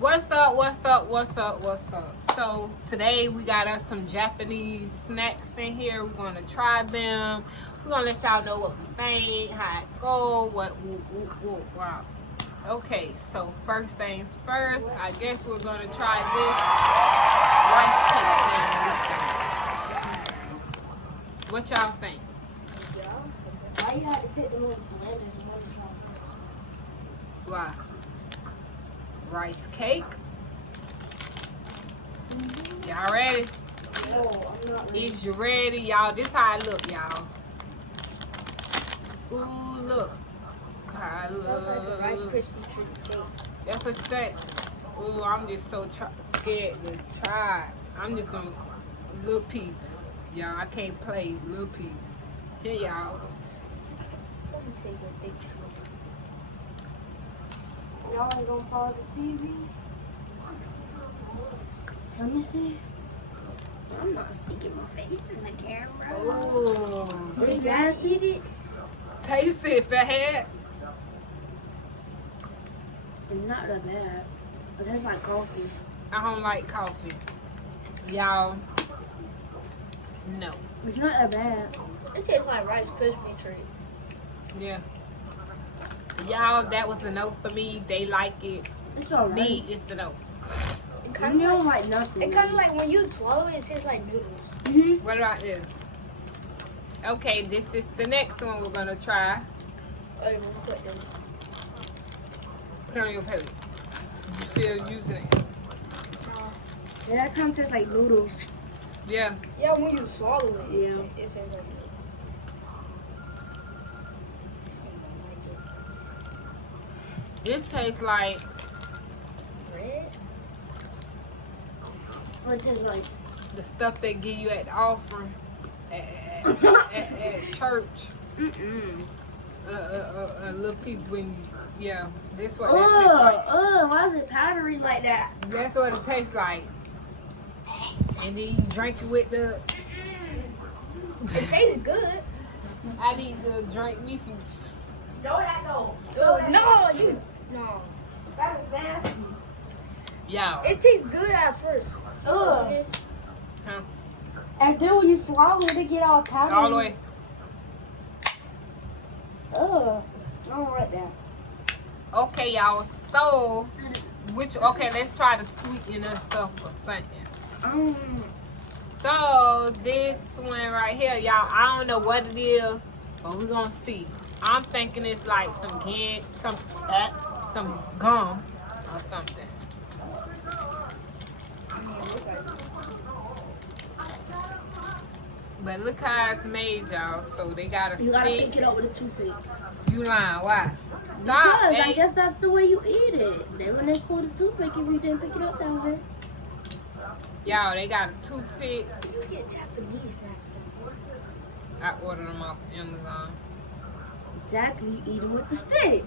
What's up, what's up, what's up, what's up? So today we got us some Japanese snacks in here. We're gonna try them. We're gonna let y'all know what we think, how it go, what wow. Okay, so first things first, I guess we're gonna try this rice cake thing. What y'all think? Why you had to pick the most blenders and one Wow. Rice cake. Y'all ready? No, I'm not ready. Is you ready, y'all? This how it look, y'all. Ooh, look. How it That's like a look. Rice Krispie treat cake. That's what you think. Ooh, I'm just so scared to try. I'm just gonna little piece. Y'all, I can't play little piece. Here, y'all. Let me take a big piece. Y'all ain't gonna pause the TV? Let me see. I'm not sticking my face in the camera. Ooh. It's nasty. Taste it, fathead. It's not that bad. It tastes like coffee. I don't like coffee. Y'all, no. It's not that bad. It tastes like Rice Krispie treat. Yeah. Y'all, that was a no for me. They like it. It's alright. Me, it's a no. It kind of don't like nothing. It kind of like when you swallow it, it tastes like noodles. Mm-hmm. What about this? Okay, this is the next one we're gonna try. Oh, I'm gonna put this. Put it on your plate. You still using it? Yeah, that kind of tastes like noodles. Yeah. Yeah, when you swallow it, it tastes like noodles. This tastes like Bread? Or it tastes like the stuff they give you at the offering at church. A little piece when you, yeah. This what that tastes like. Why is it powdery like that? That's what it tastes like. And then you drink it with the. It tastes good. I need to drink me some. No. That is nasty. Y'all. It tastes good at first. Huh? And then when you swallow it, it get all powdery. All the way. I don't like that. Okay, y'all. So, okay, let's try to sweeten us up or something. So, this one right here, y'all, I don't know what it is, but we're gonna see. I'm thinking it's like some gum or something. But look how it's made, y'all. So they got a stick. You gotta pick it up with a toothpick. You lying? Why? Stop. Because I guess that's the way you eat it. They wouldn't pull the toothpick if you didn't pick it up that way. Y'all, they got a toothpick. You get Japanese now. I ordered them off Amazon. Exactly, you eat it with the stick.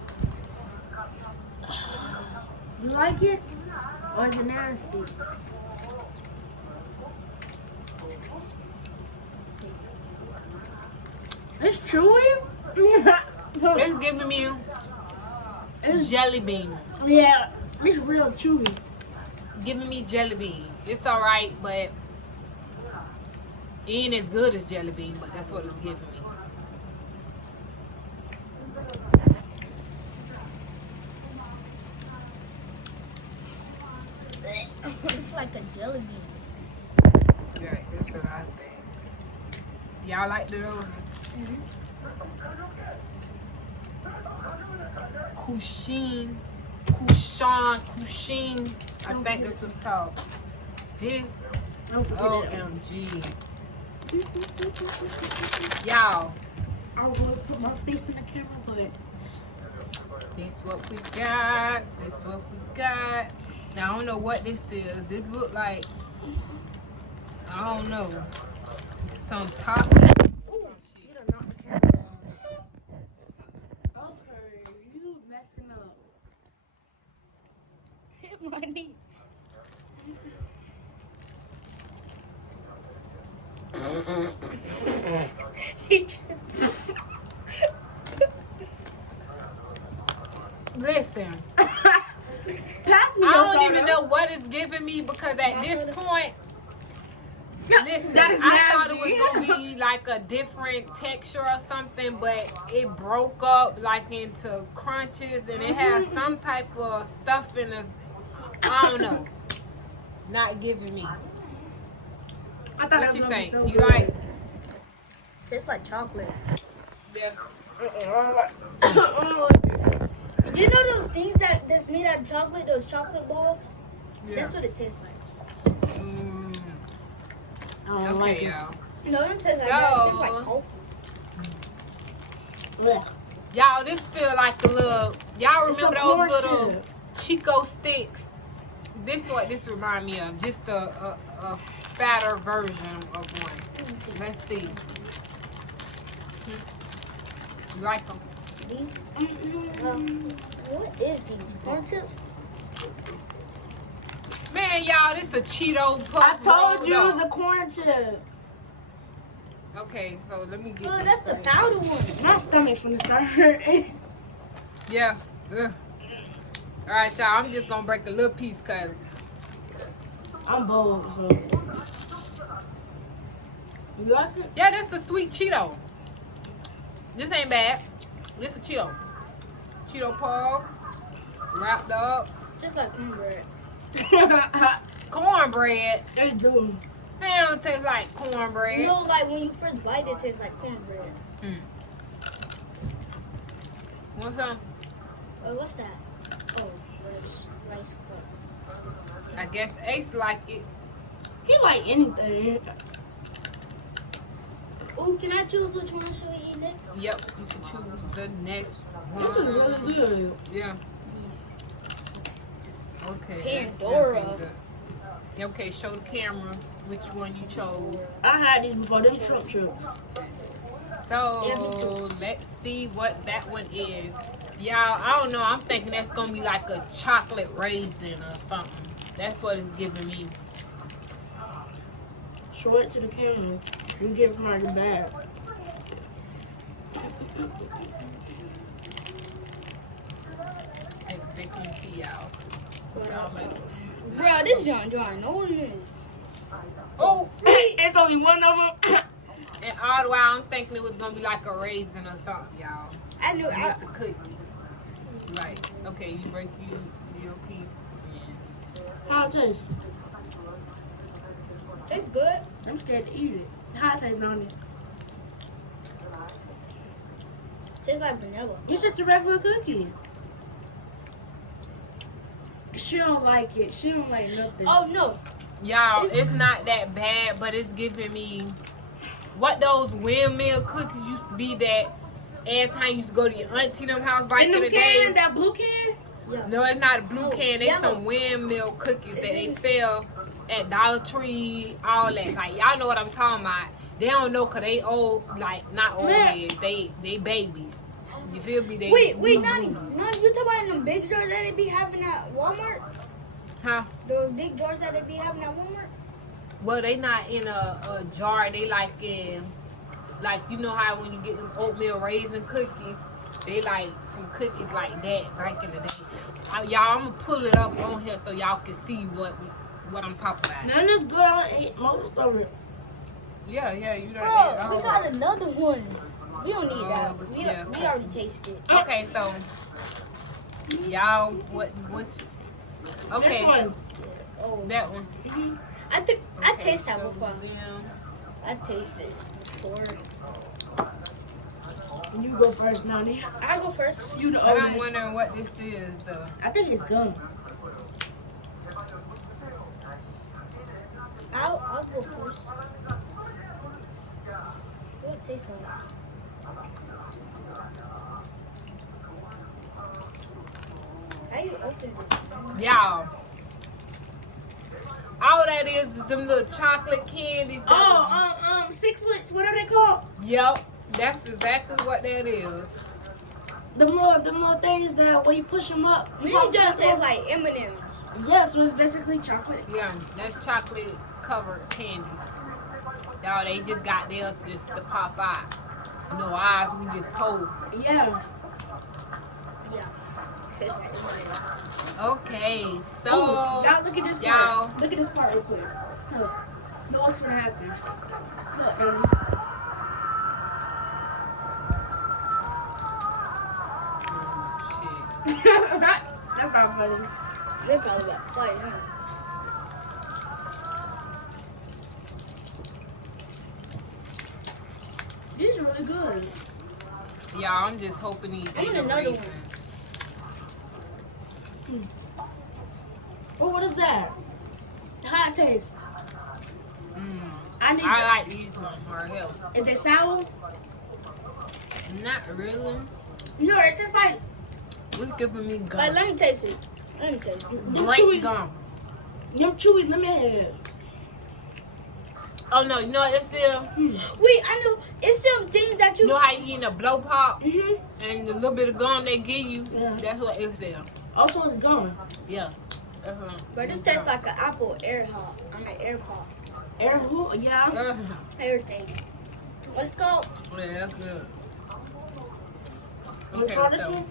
You like it? Or is it nasty? It's chewy. It's giving me jelly bean. Yeah, it's real chewy. Giving me jelly bean. It's alright, but it ain't as good as jelly bean, but that's what it's giving me. It's like a jelly bean. Right, that's what I think. Y'all like those? Kushin. I think this was called. This. OMG. Y'all. I was going to put my face in the camera, but This what we got. Now I don't know what this is. This look like, I don't know, some topping. okay, you messing up. Hit my knee. She tripped. Listen, Pass me I your don't soda. even know what it's giving me because at My this soda. point, listen, That is I thought it nasty. was gonna be like a different texture or something, but it broke up like into crunches and it has some type of stuff in it. I don't know. Not giving me. I thought What that was you gonna be think? so You good. like? Tastes like chocolate. Yeah. You know those things that's made out of chocolate, those chocolate balls? Yeah. That's what it tastes like. Mm. I don't Okay, like it. y'all. No, it tastes like that. It tastes like tofu. Ugh. Y'all, this feel like a little. Y'all It's a remember corn those little chip. Chico sticks? This what this remind me of. Just a fatter version of one. Let's see. You like them? These? What is these? Corn chips? Man, y'all, this a Cheeto puff. I told you it was rolled a corn chip. up. Okay, so let me get. Oh, this that's the straight. powder one. My stomach from the start hurting. Yeah. Ugh. All right, y'all. I'm just gonna break a little piece, cause I'm bold, so. You like it? yeah, that's a sweet Cheeto. This ain't bad. This a Cheeto. Cheeto puff wrapped up. Just like cornbread. Cornbread. They do. Man, it don't taste like cornbread. You know, like when you first bite it, tastes like cornbread. Mm. Want some? Oh, what's that? Oh, rice cup. I guess Ace like it. He like anything. Oh, can I choose which one should we eat next? Yep, you can choose the next one. This is really good. Yeah. Okay. Pandora. Okay, good. Okay, show the camera which one you chose. I had these before. Them shrimp chips. So Yeah, me too. let's see what that one is. Y'all, I don't know. I'm thinking that's gonna be like a chocolate raisin or something. That's what it's giving me. Show it to the camera. You get it from out the bag. They can see y'all. Y'all like it. Bro, this John dry. No one is. Oh, It's only one of them. and all the while I'm thinking it was gonna be like a raisin or something, y'all. I knew. And it's a cookie. Like, okay, you break your piece. How it tastes? Tastes good. I'm scared to eat it. How it tastes, Nani? Tastes like vanilla. It's just a regular cookie. She don't like it. She don't like nothing. Oh no. Y'all, it's not that bad, but it's giving me what those windmill cookies used to be that every time you used to go to your auntie them house back in the day. That blue can? Yeah. No, it's not a blue Oh, can. It's yellow. some windmill cookies that they sell at Dollar Tree, all that. Like, y'all know what I'm talking about. They don't know because they old, like, not old heads. They babies. You feel me? They Wait, new Nani, booties. you talking about them big jars that they be having at Walmart? Huh? Those big jars that they be having at Walmart? Well, they not in a jar. They like in, like, you know how when you get them oatmeal raisin cookies, they like some cookies like that back in the day. Y'all, I'm going to pull it up on here so y'all can see what I'm talking about. None is good. I ate most of it. Yeah, you know. Bro, we got another one. We don't need that. Oh, We, yeah. we already tasted it. Okay, so y'all, what's okay? This one. Oh, That one. I think I Okay, tasted that so before. then- I tasted it. You go first, Nani. I go first. You the But I'm oldest. wondering what this is, though. I think it's gum. I'll go first. What it tastes like? How you open this? Y'all, all that is them little chocolate candies. Oh, sixlets. What are they called? Yep, that's exactly what that is. Them little things that when you push them up. Mini just taste like M&M's. Yeah, so it's basically chocolate. Yeah, that's chocolate covered candies. Y'all, they just got theirs just to pop out. You know, ours we just pulled. Yeah. Yeah. Tastes like Okay, so y'all look at this part. y'all. Look at this part real quick. Look. Look what's gonna happen. Look, That's not funny. They're probably about to fight, huh? These are really good. Y'all, I'm just hoping these I need ain't no another raisins. one. Oh, what is that? How it taste? I like these ones right here. Is it sour? Not really. No, it's just like. It's giving me gum. Like, let me taste it. Let me taste it. Great gum. Them chewy, let me have it. Oh no, you know what it's still? Wait, I know. It's some things that you. You know how you eat a blow pop? Mm-hmm. And the little bit of gum they give you? Yeah. That's what it's still. Also, it's gone. Yeah. But this tastes like an apple air hop. I mean, air pop. Air who? Yeah. Everything. What's it called? Yeah, that's good. You Okay, try this so one?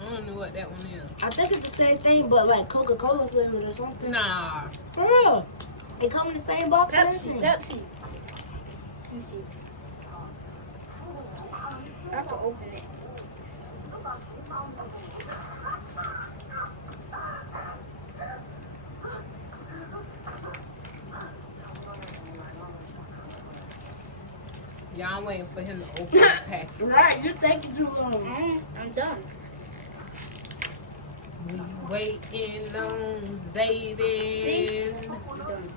I don't know what that one is. I think it's the same thing, but like Coca-Cola flavored or something. Nah. For real. They come in the same box. Pepsi. Let me see. I can open it. Yeah, I'm waiting for him to open the pack. Right, you're taking too long. I'm done. We waiting on Zayden. I'm done.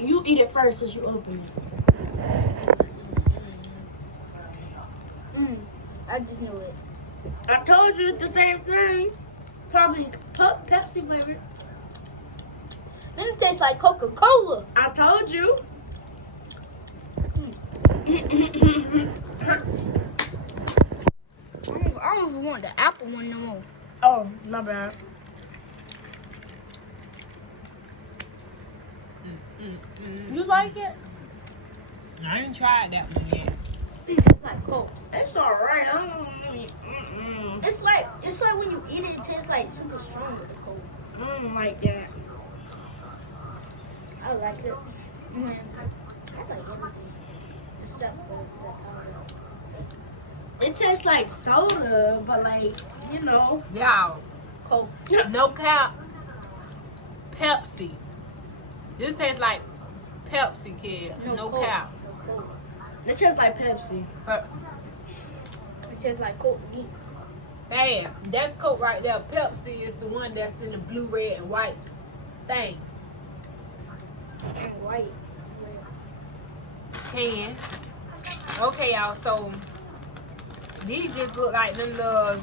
You eat it first as you open it. I just knew it. I told you it's the same thing. Probably Pepsi flavored. Then it tastes like Coca-Cola. I told you. I don't even want the apple one no more. Oh, my bad. You like it? I ain't tried that one yet. It tastes like Coke. It's alright. I don't know. It's like when you eat it, it tastes like super strong with the Coke. I don't like that. I like it. Man, I like everything except for the powder. It tastes like soda, but like, you know. Y'all, Coke. no cap, Pepsi. This tastes like Pepsi, kid. No Coke. cap. No Coke. It tastes like Pepsi. It tastes like Coke to me. Hey, that Coke right there. Pepsi is the one that's in the blue, red, and white thing. And white. Can. Okay, y'all. So these just look like them little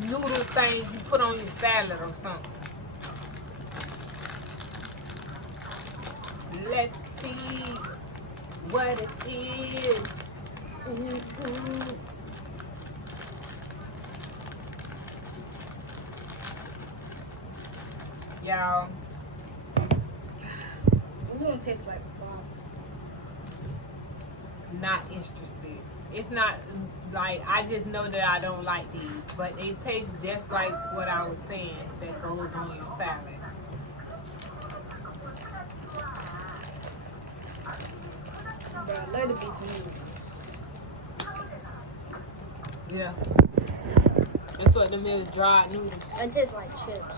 noodle things you put on your salad or something. Let's see what it is. Y'all. It won't taste like froth. Not interested. It's not like, I just know that I don't like these, but it tastes just like what I was saying that goes on your salad. But let it be some noodles. Yeah. That's what them is, dried noodles. It tastes like chips.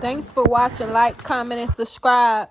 Thanks for watching. Like, comment, and subscribe.